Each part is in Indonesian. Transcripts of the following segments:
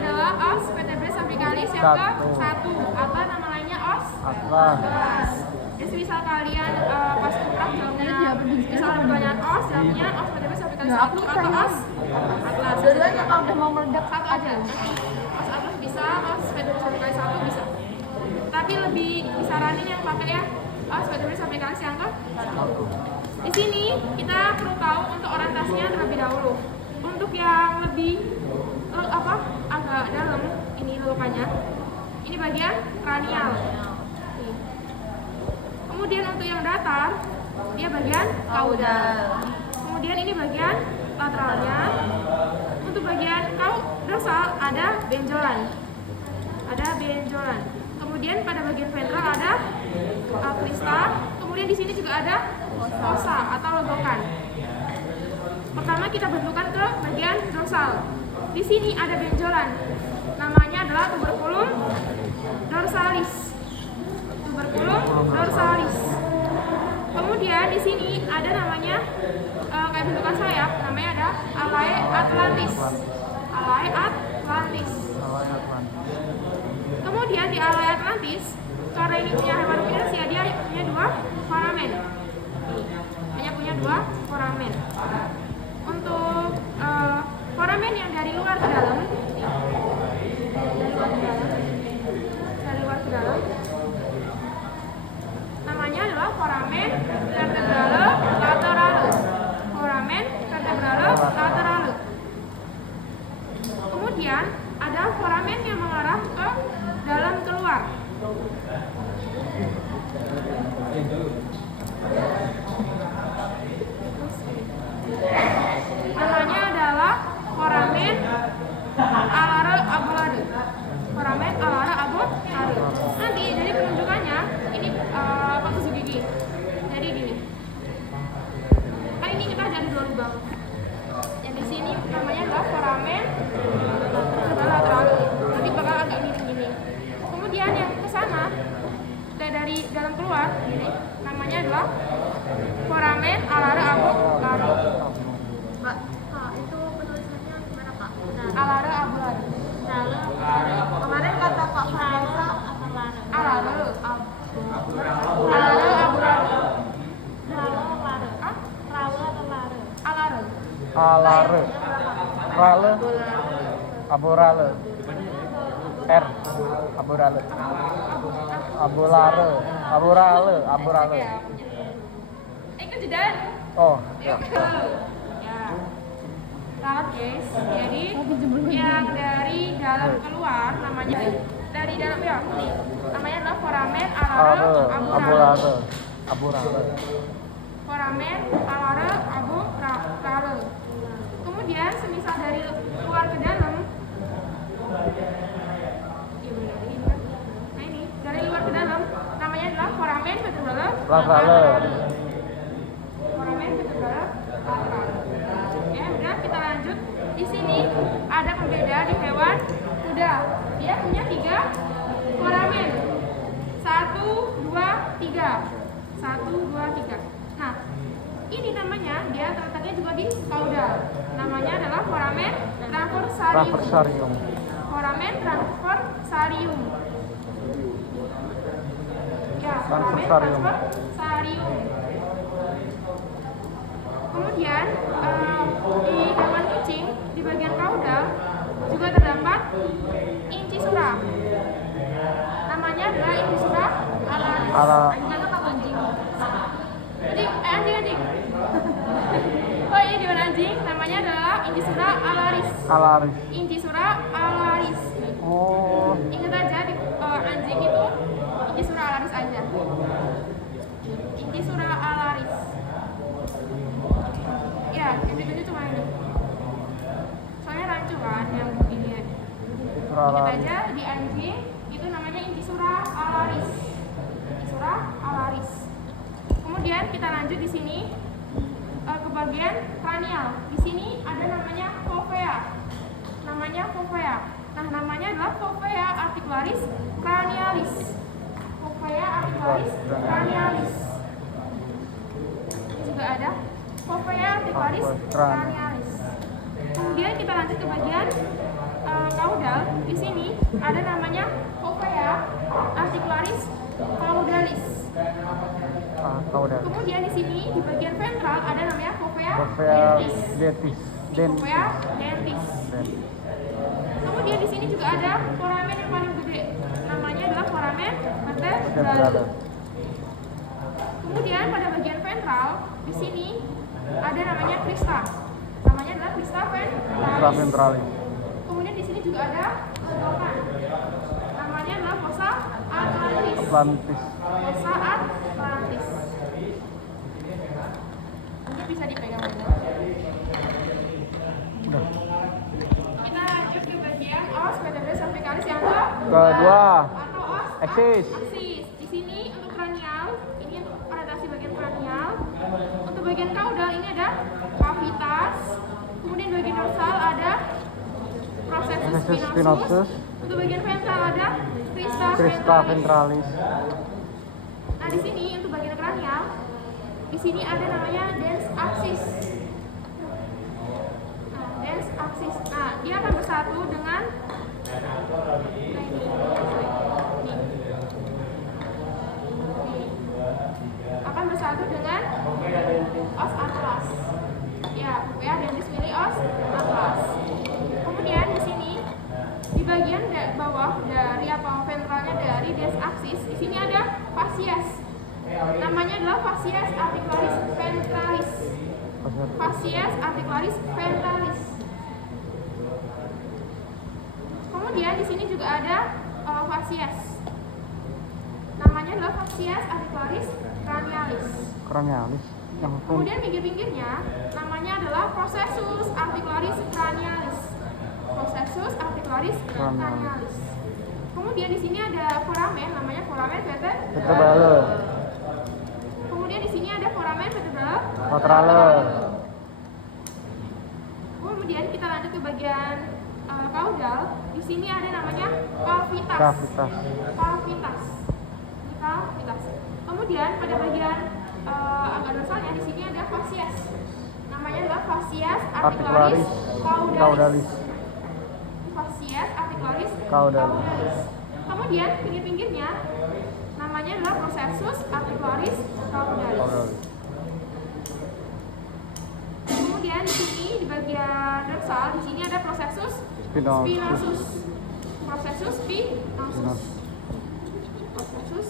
adalah os vertebrae cervicalis yang ke-1 atau nama lainnya os atlas. Ya, misal kalian pas kuprah jawabnya, misal ada pertanyaan os, jawabnya os vertebrae cervicalis 1 atau os atlas. Dua-duanya kalau udah mau meledak Satu aja. Os atlas bisa, os vertebrae cervicalis 1 bisa. Tapi lebih disaranin yang pakai ya os vertebrae cervicalis yang ke-1. Di sini kita perlu tahu untuk orientasinya terlebih dahulu. Untuk yang lebih agak dalam, ini lelupanya. Ini bagian kranial. Kemudian untuk yang datar, dia bagian kaudal. Kemudian ini bagian lateralnya. Untuk bagian dorsal ada benjolan. Kemudian pada bagian ventral ada crista. Kemudian di sini juga ada fossa atau legokan. Pertama kita bentukan ke bagian dorsal. Di sini ada benjolan. Namanya adalah tuberculum dorsalis. Kemudian di sini ada namanya kayak bentukan sayap, namanya ada alae atlantis. Kemudian di alae atlantis, karena ini punya hewan ruminansia, dia punya 2 foramen. Untuk foramen yang dari luar ke dalam, namanya adalah foramen vertebrale laterale. Kemudian ada foramen yang mengarah ke dalam keluar. Namanya adalah foramen alare abulare. Nanti dari penunjukannya ini tusuk gigi. Jadi gini. Kan ini kita ada 2 lubang. Yang di sini namanya adalah foramen laterale. Nanti bakal agak miring gini. Kemudian yang ke sana dari dalam keluar gini, namanya adalah foramen alare abulare. Mbak, itu penulisannya gimana Pak? Alare abulare. Kemarin kata Pak Farsa Alare abulare. Aborale. Kejedan. Oh, ya. Ralat guys. Jadi yang dari dalam keluar namanya dari dalam ya. Nih. Namanya adalah foramen alare abulare. Foramen alare abulare. Kemudian semisal dari luar ke dalam. Nah ini dari luar ke dalam namanya adalah foramen vertebrale laterale. Ya, udah kita lanjut. Di sini ada pembeda di hewan kuda. Dia punya 3 foramen. 1, 2, 3. Nah, ini namanya dia terletaknya juga di kaudal. Namanya adalah foramen transversarium. Ya, foramen transversarium. Kemudian di hewan kucing di bagian kaudal juga terdapat incisura. Namanya adalah incisura alaris. Anjing. Anjing. Oh ini di mana anjing? Namanya adalah incisura alaris. Oh. Ingat aja di anjing itu incisura alaris aja. Incisura alaris. Ya, yang itu cuma ini. Soalnya rancu kan yang begini. Ingat aja di anjing itu namanya incisura alaris. Kemudian kita lanjut di sini ke bagian kranial. Di sini ada namanya fovea. Nah, namanya adalah fovea articularis cranialis. Ini juga ada fovea articularis cranialis. Kemudian kita lanjut ke bagian caudal, di sini ada namanya covea articularis caudalis. Caudal. Kemudian di sini di bagian ventral ada namanya covea Covea dentis. dentis. Covea dentis. Kemudian di sini juga ada foramen yang paling gede. Namanya adalah foramen vertebralis. Kemudian pada bagian ventral di sini ada namanya crista. Namanya adalah crista ventralis. Kemudian di sini juga ada selokan. Namanya adalah fossa atlantis. Fossa atlantis. Ini bisa dipegang dulu. Kita lanjut ke bagian os vertebrae cervicalis yang Kedua. atau os Axis. aksis. Di sini untuk kranial, ini untuk orientasi bagian kranial. Untuk bagian caudal ini ada cavitas. Kemudian bagian dorsal ada processus spinosus. Untuk bagian ventral ada crista ventralis. Nah, di sini untuk bagian kranial, di sini ada namanya dens axis. Nah, dens axis. Nah, dia akan bersatu dengan akan bersatu dengan os atlas. Ya, pupea dentis milik os atlas. Kemudian di sini di bagian bawah dari ventralnya dari dens axis, di sini ada fascies. Namanya adalah fascies articularis ventralis. Fascies articularis ventralis. Kemudian di sini juga ada fascies. Namanya adalah fascies articularis cranialis. Kemudian pinggir-pinggirnya namanya adalah processus articularis cranialis. Processus articularis cranialis. Kemudian di sini ada foramen, namanya foramen vertebralis. Kemudian di sini ada foramen vertebralis. Kemudian kita lanjut ke bagian caudal. Di sini ada namanya cavitas. Kemudian pada bagian agak dorsalnya di sini ada fascies. Namanya adalah fascies articularis caudalis. Fascies articularis caudalis. Kemudian pinggir-pinggirnya namanya adalah processus articularis caudalis. Kemudian di sini di bagian dorsal di sini ada processus spinosus. Processus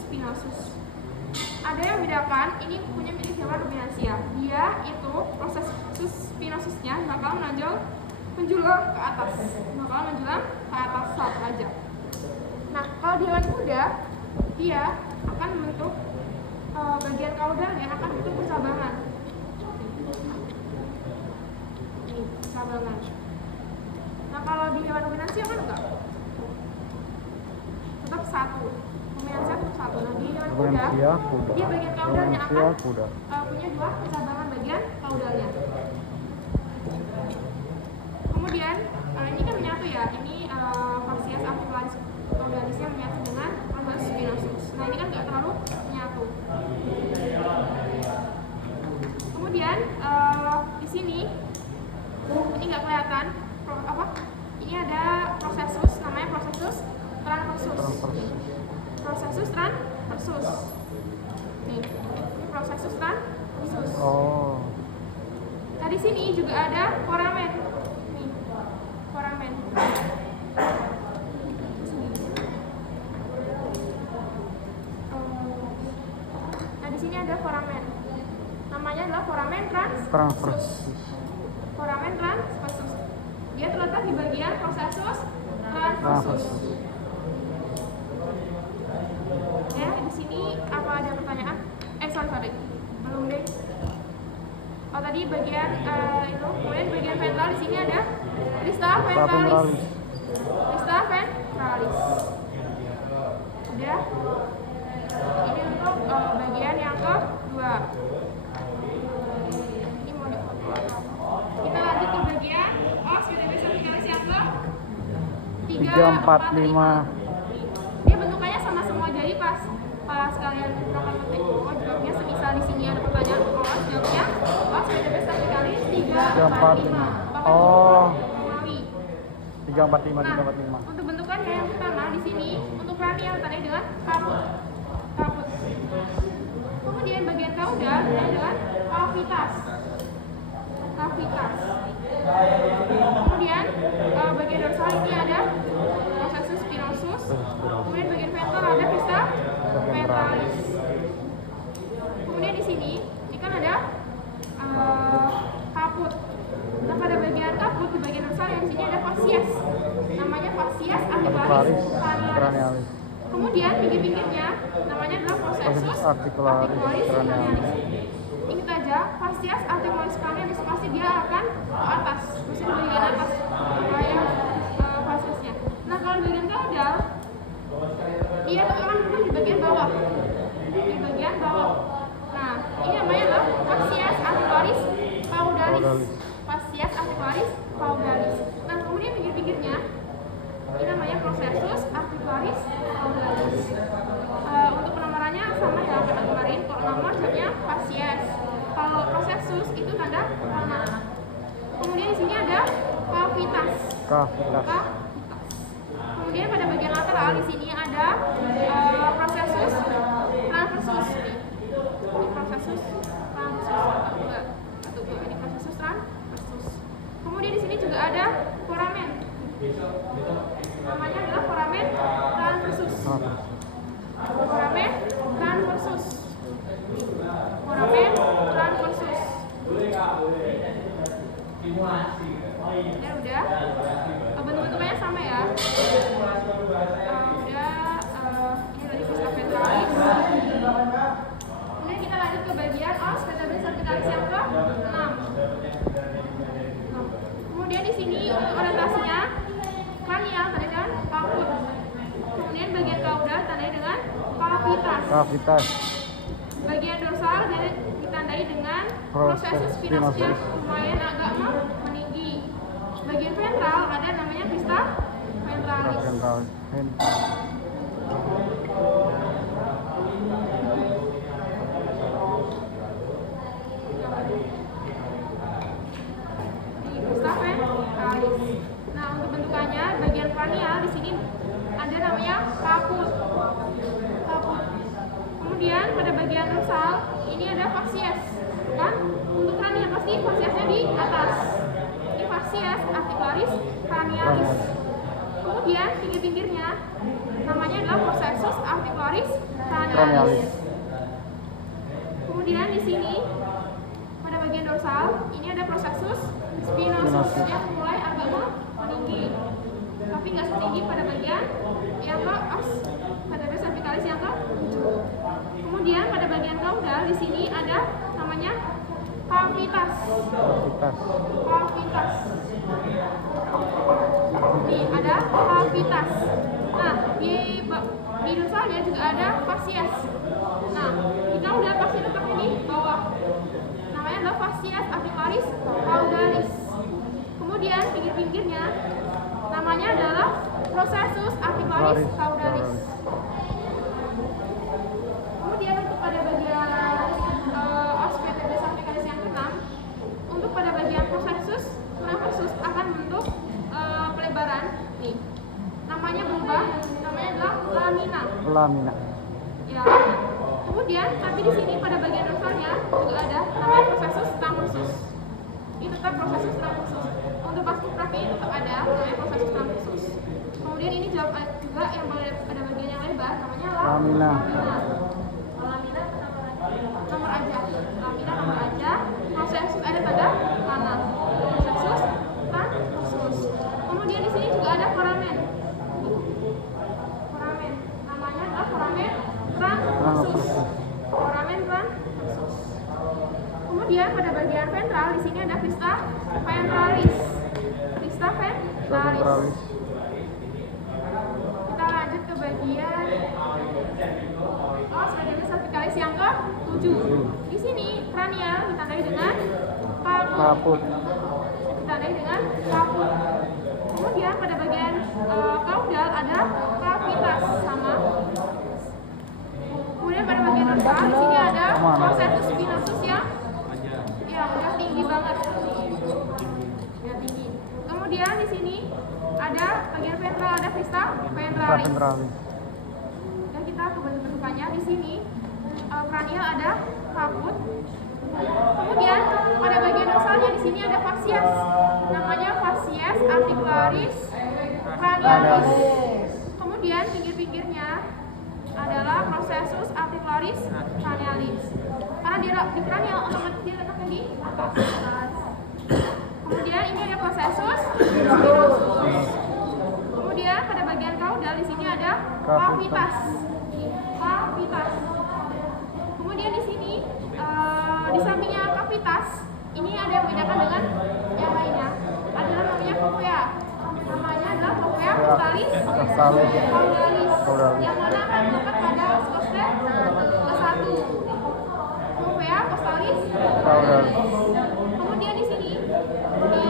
spinosus. Ada yang membedakan, ini punya milik hewan ruminansia. Dia itu processus spinosusnya bakal menjulang ke atas. Saat aja. Nah, kalau di hewan kuda, dia akan membentuk bagian caudalnya akan membentuk percabangan. Ini percabangan. Nah, kalau di hewan ruminansia kan enggak. Tetap satu. Ruminansia tetap satu. Nah, di hewan kuda, dia bagian caudalnya akan punya dua percabangan bagian caudalnya. Kemudian ini kan menyatu ya. Ini fascies articularis caudalisnya menyatu dengan processus spinosus. Nah, ini kan nggak terlalu menyatu. Kemudian di sini ini nggak kelihatan ini ada processus, namanya processus transversus. Processus transversus. Nih, ini processus transversus. Nah, di sini juga ada foramen. Nih, foramen. Nah, di sini ada foramen. Namanya adalah foramen transversus. Foramen transversus. Dia terletak di bagian processus transversus. Ya, di sini apa ada pertanyaan? Sorry. Belum deh. Oh, tadi bagian itu. Kemudian bagian ventral di sini ada crista ventralis. Crista ventralis. Udah. Ini untuk bagian yang kedua. Ini mau dipoto. Kita lanjut ke bagian os vertebrae cervicalis yang ke 3, 4, 5. Dia bentukannya sama semua, jadi pas kalian melakukan petik jawabnya semisal di sini ada pertanyaan os, jawabnya os vertebrae cervicalis 3, 4, 5. 345, Nah, 345. untuk bentukannya yang pertama di sini untuk kranial tandanya dengan kaput. Kaput. Kemudian bagian kaudal tandanya dengan kavitas. Kavitas. Kemudian bagian dorsal ini ada processus spinosus. Kemudian bagian ventral ada vista ventralis. Kemudian di sini ini kan ada kaput. Nah, pada bagian kaput di bagian dorsal yang di sini ada fascias. Namanya fascias articularis cranialis. Kemudian pinggir-pinggirnya namanya adalah processus articularis cranialis. Ingat aja, fascias articularis cranialis pasti dia akan ke atas, mesti di bagian atas kayak fasciasnya. Nah, kalau di bagian kaudal dia akan di bagian bawah. Di bagian bawah. Nah, ini namanya adalah fascias articularis caudalis. Fascias articularis caudalis. Nah, kemudian pinggir-pinggirnya ini namanya processus articularis caudalis. Untuk penomorannya sama ya kayak kemarin. Kalau nomor jawabnya fascias. Kalau processus itu tanda panah. Kemudian di sini ada cavitas. Cavitas. Kemudian pada bagian lateral di sini ada processus transversus. Ini processus transversus atau ini processus transversus. Kemudian di sini juga ada foramen. Namanya adalah foramen transversus. Foramen transversus. Foramen transversus. Ya udah. Bentuk-bentuknya sama ya. Ini tadi vista ventralis. Kemudian kita lanjut ke bagian os vertebralis cervicalis yang ke-6. Kemudian di sini untuk orientasinya cranial tandanya dengan kaput. Kemudian bagian kaudal tandanya dengan cavitas. Bagian dorsal ditandai dengan processus spinosus yang lumayan agak meninggi. Bagian ventral ada namanya vista ventralis. Vista ventralis. Nah, untuk bentukannya bagian cranial di sini ada namanya kaput. Kemudian pada bagian dorsal ini ada fascias. Kan? Untuk cranial pasti fasciasnya di atas. Ini fascias articularis cranialis. Kemudian pinggir-pinggirnya namanya adalah processus articularis cranialis. Kemudian di sini pada bagian dorsal ini ada processus spinosus yang mulai agak meninggi, tapi nggak setinggi pada bagian yang ke os vertebralis cervicalis yang ke-7. Kemudian pada bagian kaudal di sini ada namanya cavitas. Nih ada cavitas. Nah, di dorsalnya juga ada fascias. Nah, di kaudal pasti letaknya di bawah. Namanya adalah fascias articularis caudalis. Kemudian pinggir-pinggirnya namanya adalah processus articularis caudalis. Kemudian untuk pada bagian os vertebralis cervicalis yang ke-6, untuk pada bagian processus transversus akan bentuk pelebaran nih. Namanya berubah, namanya adalah lamina. Ya. Kemudian tapi di sini pada bagian dorsalnya juga ada namanya processus transversus. Ini tetap processus transversus. Untuk plastik praknya tetap ada namanya processus transversus. Kemudian ini juga yang pada bagian yang lebar namanya lamina. Lamina nomor aja. Lamina nomor aja. Processus ada tanda mana? Processus transversus. Kemudian di sini juga ada foramen. Foramen. Namanya adalah foramen transversus. Foramen transversus. Kemudian pada bagian ventral di sini ada vista ventralis. Vista ventralis. Kita lanjut ke bagian os vertebralis cervicalis yang ke-7. Di sini cranial ditandai dengan kaput. Ditandai dengan kaput. Kemudian pada bagian kaudal ada cavitas sama. Kemudian pada bagian dorsal di sini ada processus spinosus yang udah tinggi banget. Ya tinggi. Kemudian Kemudian di sini ada bagian ventral, ada vista Vista ventralis. ventralis. Dan kita ke bentuk-bentukannya di sini kranial ada kaput. Kemudian pada bagian dorsalnya di sini ada fascias, namanya fascias articularis cranialis. Kemudian pinggir-pinggirnya adalah processus articularis cranialis. Karena di kranial otomatis dia letaknya di atas. Kemudian ini ada processus spinosus. Kemudian pada bagian kaudal di sini ada cavitas. Cavitas. Kemudian di sini di sampingnya cavitas ini ada yang membedakan dengan yang lainnya. Adalah namanya fovea. Namanya adalah fovea costalis caudalis. Yang mana akan melekat pada skoste ke-1. Fovea costalis caudalis. Kemudian di sini di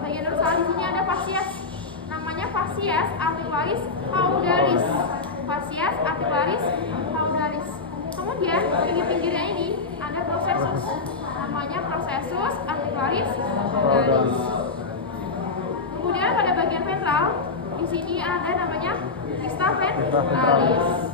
bagian dorsal di sini ada fascias. Namanya fascias articularis caudalis. Fascias articularis caudalis. Kemudian pinggir-pinggirnya ini ada processus. Namanya processus articularis caudalis. Kemudian pada bagian ventral di sini ada namanya vista ventralis.